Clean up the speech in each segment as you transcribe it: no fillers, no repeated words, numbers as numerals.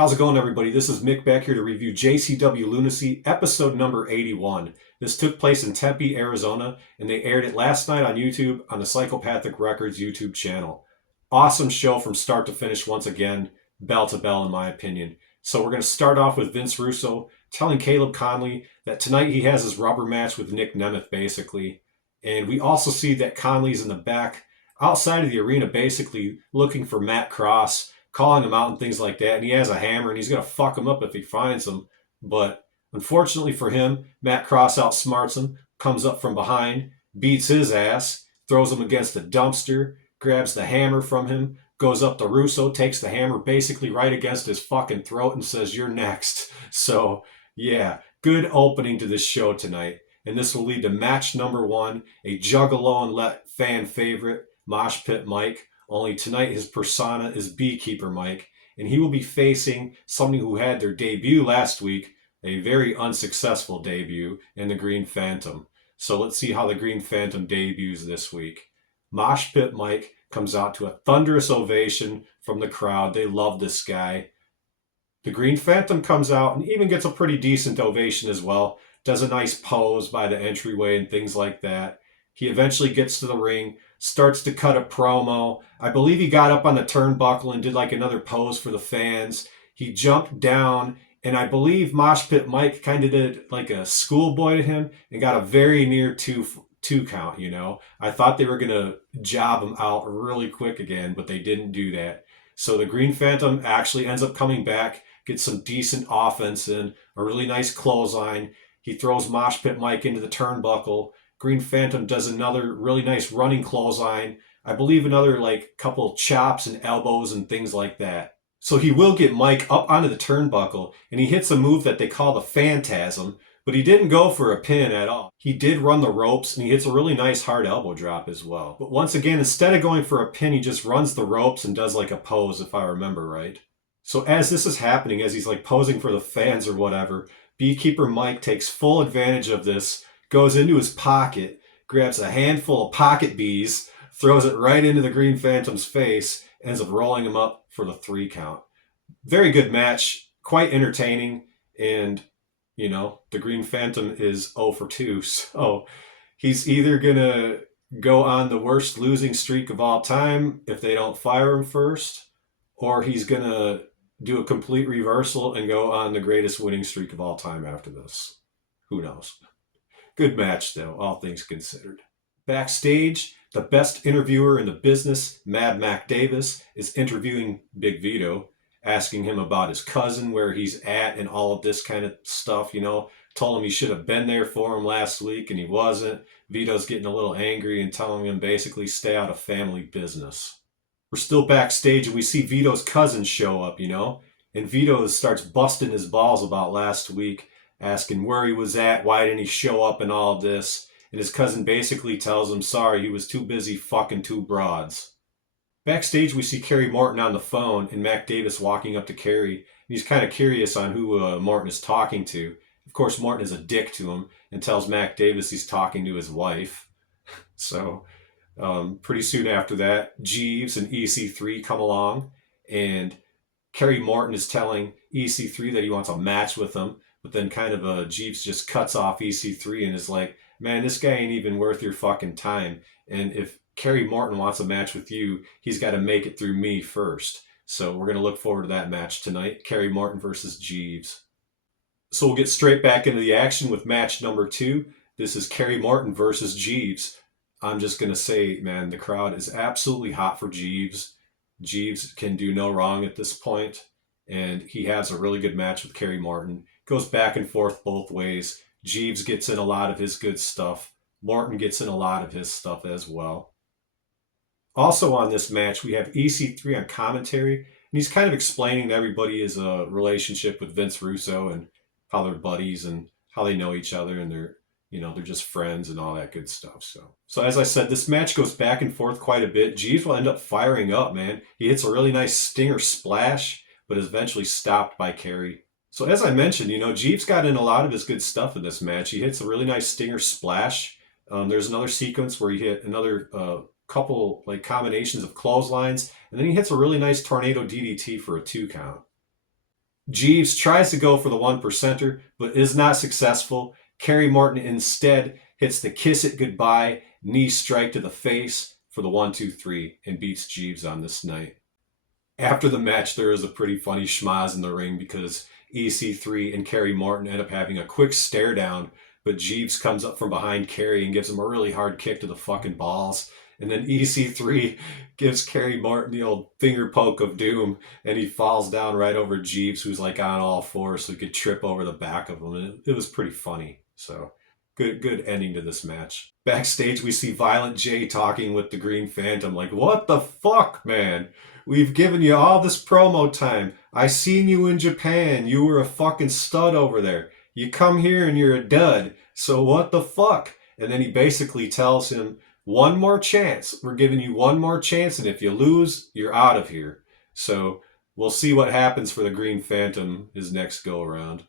How's it going, everybody? This is Mick back here to review JCW Lunacy, episode number 81. This took place in Tempe, Arizona, and they aired it last night on YouTube on the Psychopathic Records YouTube channel. Awesome show from start to finish once again, bell to bell in my opinion. So we're going to start off with Vince Russo telling Caleb Conley that tonight he has his rubber match with Nick Nemeth, basically. And we also see that Conley's in the back, outside of the arena, basically looking for Matt Cross, calling him out and things like that. And he has a hammer and he's going to fuck him up if he finds him. But unfortunately for him, Matt Cross outsmarts him, comes up from behind, beats his ass, throws him against a dumpster, grabs the hammer from him, goes up to Russo, takes the hammer basically right against his fucking throat and says, "You're next." So yeah, good opening to this show tonight. And this will lead to match number one, a Juggalo and fan favorite, Mosh Pit Mike. Only tonight his persona is Beekeeper Mike, and he will be facing somebody who had their debut last week, a very unsuccessful debut, in the Green Phantom. So let's see how the Green Phantom debuts this week. Mosh Pit Mike comes out to a thunderous ovation from the crowd. They love this guy. The Green Phantom comes out and even gets a pretty decent ovation as well. Does a nice pose by the entryway and things like that. He eventually gets to the ring, starts to cut a promo. I believe he got up on the turnbuckle and did like another pose for the fans. He jumped down, and I believe Mosh Pit Mike kind of did like a schoolboy to him and got a very near two count, you know. I thought they were going to job him out really quick again, but they didn't do that. So the Green Phantom actually ends up coming back, gets some decent offense in, a really nice clothesline. He throws Mosh Pit Mike into the turnbuckle. Green Phantom does another really nice running clothesline. I believe another like couple chops and elbows and things like that. So he will get Mike up onto the turnbuckle, and he hits a move that they call the Phantasm, but he didn't go for a pin at all. He did run the ropes, and he hits a really nice hard elbow drop as well. But once again, instead of going for a pin, he just runs the ropes and does like a pose, if I remember right. So as this is happening, as he's like posing for the fans or whatever, Beekeeper Mike takes full advantage of this, goes into his pocket, grabs a handful of pocket bees, throws it right into the Green Phantom's face, ends up rolling him up for the 3 count. Very good match, quite entertaining, and, you know, the Green Phantom is 0 for 2, so he's either going to go on the worst losing streak of all time if they don't fire him first, or he's going to do a complete reversal and go on the greatest winning streak of all time after this. Who knows? Good match, though, all things considered. Backstage, the best interviewer in the business, Mad Mac Davis, is interviewing Big Vito, asking him about his cousin, where he's at, and all of this kind of stuff, you know. Told him he should have been there for him last week, and he wasn't. Vito's getting a little angry and telling him basically stay out of family business. We're still backstage, and we see Vito's cousin show up, you know. And Vito starts busting his balls about last week, asking where he was at, why didn't he show up and all of this. And his cousin basically tells him, sorry, he was too busy fucking 2 broads. Backstage, we see Kerry Morton on the phone and Mac Davis walking up to Kerry. And he's kind of curious on who Morton is talking to. Of course, Morton is a dick to him and tells Mac Davis he's talking to his wife. So pretty soon after that, Jeeves and EC3 come along. And Kerry Morton is telling EC3 that he wants a match with him. But then kind of Jeeves just cuts off EC3 and is like, man, this guy ain't even worth your fucking time. And if Kerry Morton wants a match with you, he's got to make it through me first. So we're going to look forward to that match tonight. Kerry Morton versus Jeeves. So we'll get straight back into the action with match number 2. This is Kerry Morton versus Jeeves. I'm just going to say, man, the crowd is absolutely hot for Jeeves. Jeeves can do no wrong at this point. And he has a really good match with Kerry Morton. Goes back and forth both ways. Jeeves gets in a lot of his good stuff. Morton gets in a lot of his stuff as well. Also on this match, we have EC3 on commentary. And he's kind of explaining to everybody his relationship with Vince Russo and how they're buddies and how they know each other and they're just friends and all that good stuff. So as I said, this match goes back and forth quite a bit. Jeeves will end up firing up, man. He hits a really nice stinger splash, but is eventually stopped by Kerry. So as I mentioned, you know, Jeeves got in a lot of his good stuff in this match. He hits a really nice stinger splash. There's another sequence where he hit another couple like combinations of clotheslines, and then he hits a really nice tornado DDT for a 2 count. Jeeves tries to go for the one percenter, but is not successful. Kerry Martin instead hits the kiss it goodbye knee strike to the face for the 1-2-3 and beats Jeeves on this night. After the match, there is a pretty funny schmaz in the ring because EC3 and Kerry Martin end up having a quick stare down, but Jeeves comes up from behind Kerry and gives him a really hard kick to the fucking balls. And then EC3 gives Kerry Martin the old finger poke of doom, and he falls down right over Jeeves, who's like on all fours, so he could trip over the back of him. And it was pretty funny. So good ending to this match. Backstage, we see Violent J talking with the Green Phantom, like, what the fuck, man? We've given you all this promo time. I seen you in Japan. You were a fucking stud over there. You come here and you're a dud. So what the fuck? And then he basically tells him, one more chance. We're giving you one more chance, and if you lose, you're out of here. So we'll see what happens for the Green Phantom his next go around.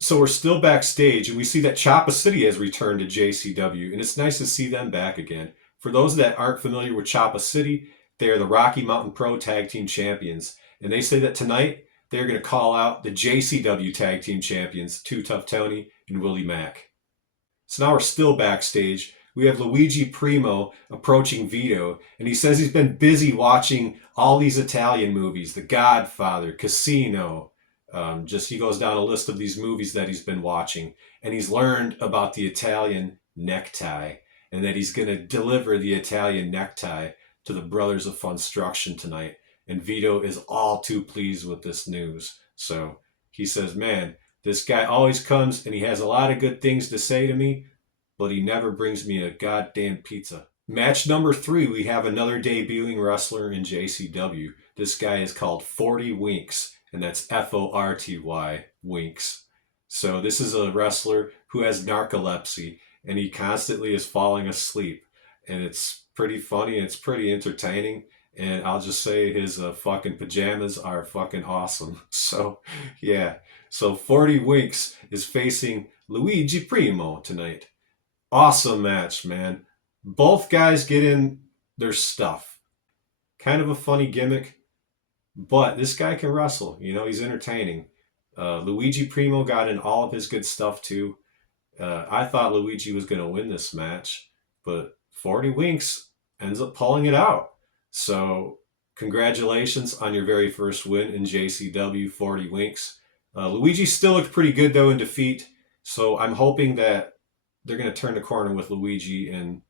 So we're still backstage, and we see that Choppa City has returned to JCW, and it's nice to see them back again. For those that aren't familiar with Choppa City, they are the Rocky Mountain Pro Tag Team Champions, and they say that tonight they're going to call out the JCW Tag Team Champions, Too Tough Tony and Willie Mack. So now we're still backstage. We have Luigi Primo approaching Vito, and he says he's been busy watching all these Italian movies, The Godfather, Casino. He goes down a list of these movies that he's been watching, and he's learned about the Italian necktie, and that he's going to deliver the Italian necktie to the Brothers of Funstruction tonight. And Vito is all too pleased with this news. So he says, man, this guy always comes and he has a lot of good things to say to me, but he never brings me a goddamn pizza. Match number 3, we have another debuting wrestler in JCW. This guy is called 40 Winks, and that's Forty Winks. So this is a wrestler who has narcolepsy, and he constantly is falling asleep. And it's pretty funny, and it's pretty entertaining. And I'll just say his fucking pajamas are fucking awesome. So, yeah. So 40 Winks is facing Luigi Primo tonight. Awesome match, man. Both guys get in their stuff. Kind of a funny gimmick, but this guy can wrestle. You know, he's entertaining. Luigi Primo got in all of his good stuff, too. I thought Luigi was going to win this match, but 40 Winks ends up pulling it out. So, congratulations on your very first win in JCW, 40 Winks. Luigi still looked pretty good, though, in defeat. So, I'm hoping that they're going to turn the corner with Luigi and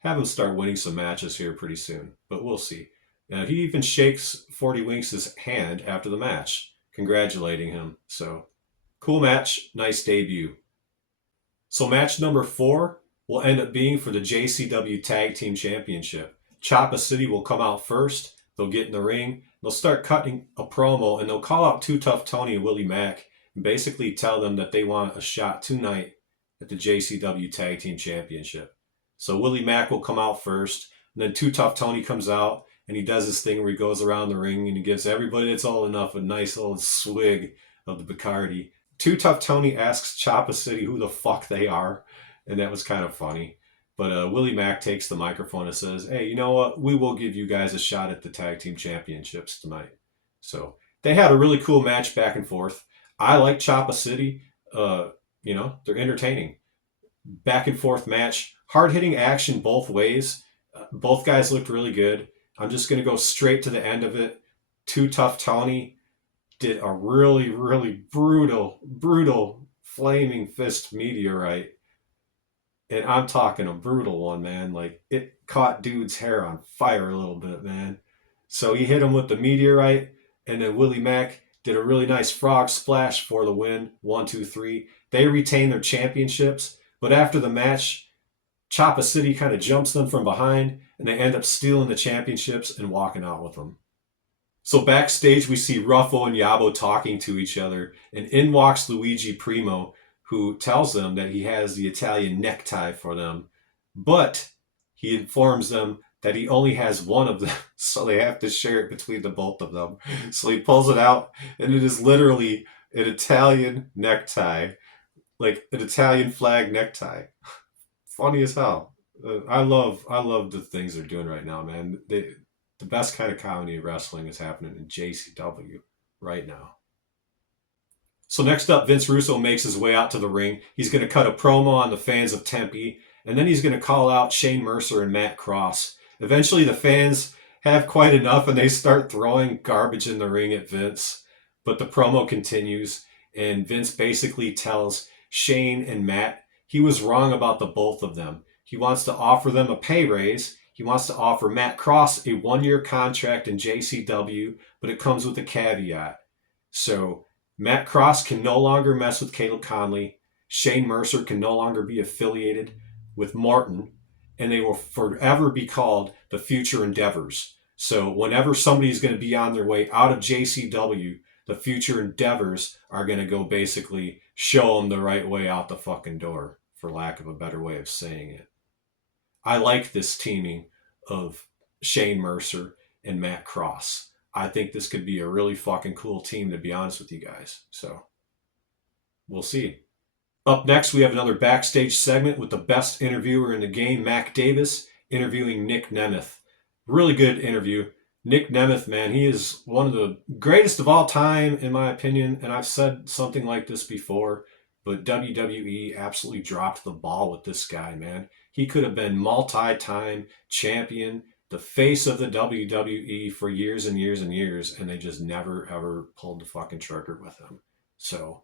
have him start winning some matches here pretty soon. But we'll see. He even shakes 40 Winks' hand after the match, congratulating him. So, cool match. Nice debut. So, match number 4 will end up being for the JCW Tag Team Championship. Choppa City will come out first. They'll get in the ring. They'll start cutting a promo, and they'll call out Too Tough Tony and Willie Mack and basically tell them that they want a shot tonight at the JCW Tag Team Championship. So Willie Mack will come out first, and then Too Tough Tony comes out, and he does this thing where he goes around the ring and he gives everybody that's all enough a nice little swig of the Bacardi. Too Tough Tony asks Choppa City who the fuck they are, and that was kind of funny. But Willie Mack takes the microphone and says, hey, you know what? We will give you guys a shot at the Tag Team Championships tonight. So they had a really cool match back and forth. I like Choppa City. They're entertaining. Back and forth match. Hard-hitting action both ways. Both guys looked really good. I'm just going to go straight to the end of it. Too Tough Tony did a really, really brutal flaming fist meteorite. And I'm talking a brutal one, man. Like, it caught dude's hair on fire a little bit, man. So he hit him with the meteorite, and then Willie Mack did a really nice frog splash for the win. 1, 2, 3. They retain their championships, but after the match, Choppa City kind of jumps them from behind, and they end up stealing the championships and walking out with them. So backstage, we see Ruffo and Yabo talking to each other, and in walks Luigi Primo, who tells them that he has the Italian necktie for them, but he informs them that he only has one of them, so they have to share it between the both of them. So he pulls it out, and it is literally an Italian necktie, like an Italian flag necktie. Funny as hell. I love the things they're doing right now, man. The best kind of comedy wrestling is happening in JCW right now. So next up, Vince Russo makes his way out to the ring. He's going to cut a promo on the fans of Tempe, and then he's going to call out Shane Mercer and Matt Cross. Eventually, the fans have quite enough, and they start throwing garbage in the ring at Vince. But the promo continues, and Vince basically tells Shane and Matt he was wrong about the both of them. He wants to offer them a pay raise. He wants to offer Matt Cross a 1-year contract in JCW, but it comes with a caveat. So Matt Cross can no longer mess with Caleb Conley. Shane Mercer can no longer be affiliated with Martin, and they will forever be called the Future Endeavors. So whenever somebody's going to be on their way out of JCW, the Future Endeavors are going to go basically show them the right way out the fucking door, for lack of a better way of saying it. I like this teaming of Shane Mercer and Matt Cross. I think this could be a really fucking cool team, to be honest with you guys. So, we'll see. Up next, we have another backstage segment with the best interviewer in the game, Mac Davis, interviewing Nick Nemeth. Really good interview. Nick Nemeth, man, he is one of the greatest of all time, in my opinion, and I've said something like this before, but WWE absolutely dropped the ball with this guy, man. He could have been multi-time champion, the face of the WWE for years and years and years, and they just never, ever pulled the fucking trigger with him. So,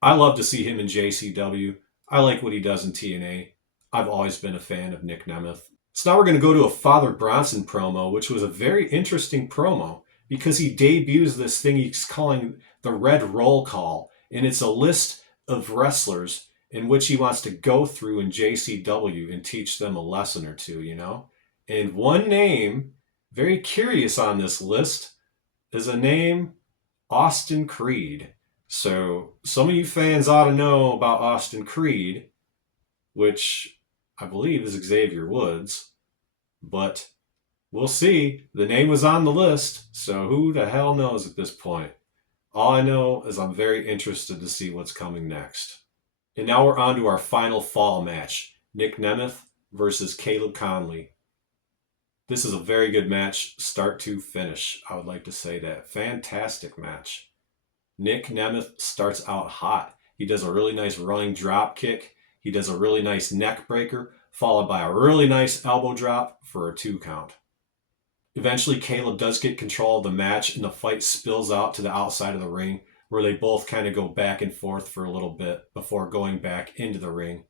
I love to see him in JCW. I like what he does in TNA. I've always been a fan of Nick Nemeth. So now we're going to go to a Father Bronson promo, which was a very interesting promo because he debuts this thing he's calling the Red Roll Call, and it's a list of wrestlers in which he wants to go through in JCW and teach them a lesson or two, you know? And one name, very curious on this list, is a name, Austin Creed. So some of you fans ought to know about Austin Creed, which I believe is Xavier Woods, but we'll see. The name was on the list, so who the hell knows at this point? All I know is I'm very interested to see what's coming next. And now we're on to our final fall match, Nick Nemeth versus Caleb Conley. This is a very good match, start to finish. I would like to say that. Fantastic match. Nick Nemeth starts out hot. He does a really nice running drop kick. He does a really nice neck breaker, followed by a really nice elbow drop for a 2 count. Eventually, Caleb does get control of the match, and the fight spills out to the outside of the ring, where they both kind of go back and forth for a little bit before going back into the ring.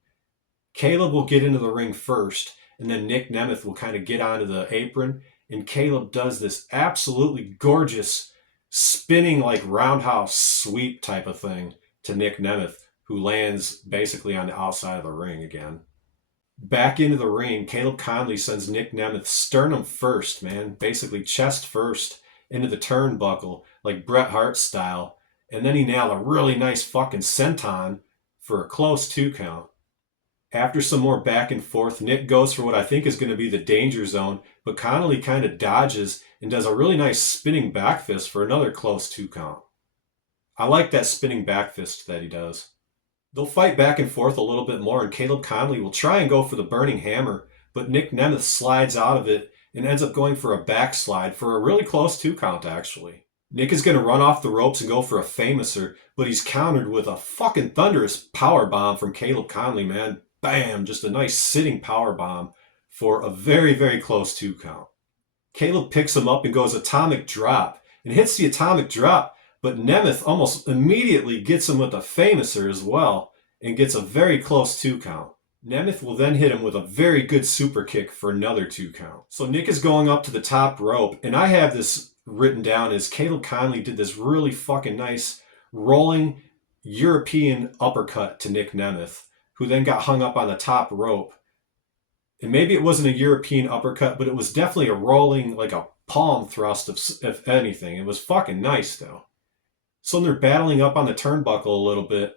Caleb will get into the ring first, and then Nick Nemeth will kind of get onto the apron, and Caleb does this absolutely gorgeous spinning like roundhouse sweep type of thing to Nick Nemeth, who lands basically on the outside of the ring again. Back into the ring, Caleb Conley sends Nick Nemeth sternum first, man, basically chest first into the turnbuckle like Bret Hart style, and then he nailed a really nice fucking senton for a close 2 count. After some more back and forth, Nick goes for what I think is going to be the danger zone, but Conley kind of dodges and does a really nice spinning back fist for another close 2 count. I like that spinning back fist that he does. They'll fight back and forth a little bit more, and Caleb Conley will try and go for the burning hammer, but Nick Nemeth slides out of it and ends up going for a backslide for a really close 2 count, actually. Nick is going to run off the ropes and go for a famouser, but he's countered with a fucking thunderous power bomb from Caleb Conley, man. Bam! Just a nice sitting power bomb for a very, very close 2 count. Caleb picks him up and goes atomic drop and hits the atomic drop, but Nemeth almost immediately gets him with a famouser as well and gets a very close 2 count. Nemeth will then hit him with a very good super kick for another 2 count. So Nick is going up to the top rope, and I have this written down as Caleb Conley did this really fucking nice rolling European uppercut to Nick Nemeth, who then got hung up on the top rope. And maybe it wasn't a European uppercut, but it was definitely a rolling, like a palm thrust, if anything. It was fucking nice, though. So they're battling up on the turnbuckle a little bit.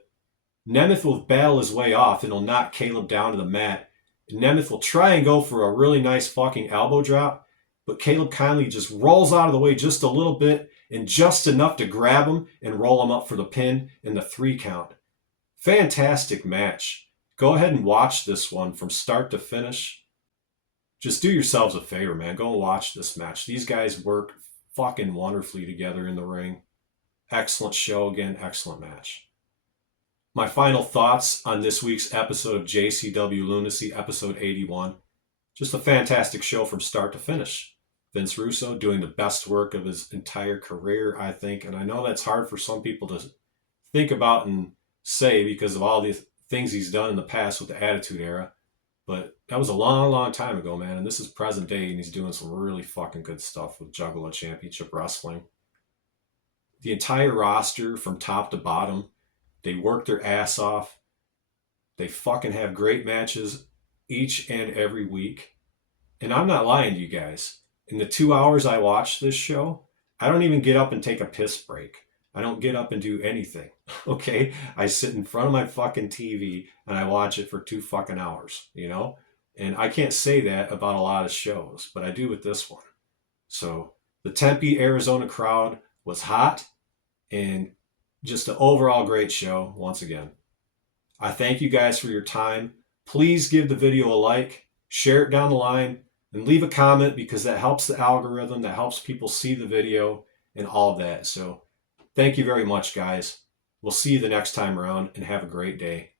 Nemeth will battle his way off and will knock Caleb down to the mat. And Nemeth will try and go for a really nice fucking elbow drop, but Caleb Conley just rolls out of the way just a little bit and just enough to grab him and roll him up for the pin and the 3 count. Fantastic match. Go ahead and watch this one from start to finish. Just do yourselves a favor, man. Go and watch this match. These guys work fucking wonderfully together in the ring. excellent show again, excellent match. My final thoughts on this week's episode of JCW Lunacy, episode 81. Just a fantastic show from start to finish. Vince Russo doing the best work of his entire career, I think. And I know that's hard for some people to think about and say because of all the things he's done in the past with the Attitude Era. But that was a long, long time ago, man. And this is present day, and he's doing some really fucking good stuff with Juggalo Championship Wrestling. The entire roster from top to bottom, they work their ass off. They fucking have great matches each and every week. And I'm not lying to you guys. In the 2 hours I watch this show, I don't even get up and take a piss break. I don't get up and do anything. Okay? I sit in front of my fucking TV and I watch it for 2 fucking hours, you know? And I can't say that about a lot of shows, but I do with this one. So the Tempe, Arizona crowd was hot and just an overall great show once again. I thank you guys for your time. Please give the video a like, share it down the line, and leave a comment because that helps the algorithm, that helps people see the video and all of that. So thank you very much, guys. We'll see you the next time around and have a great day.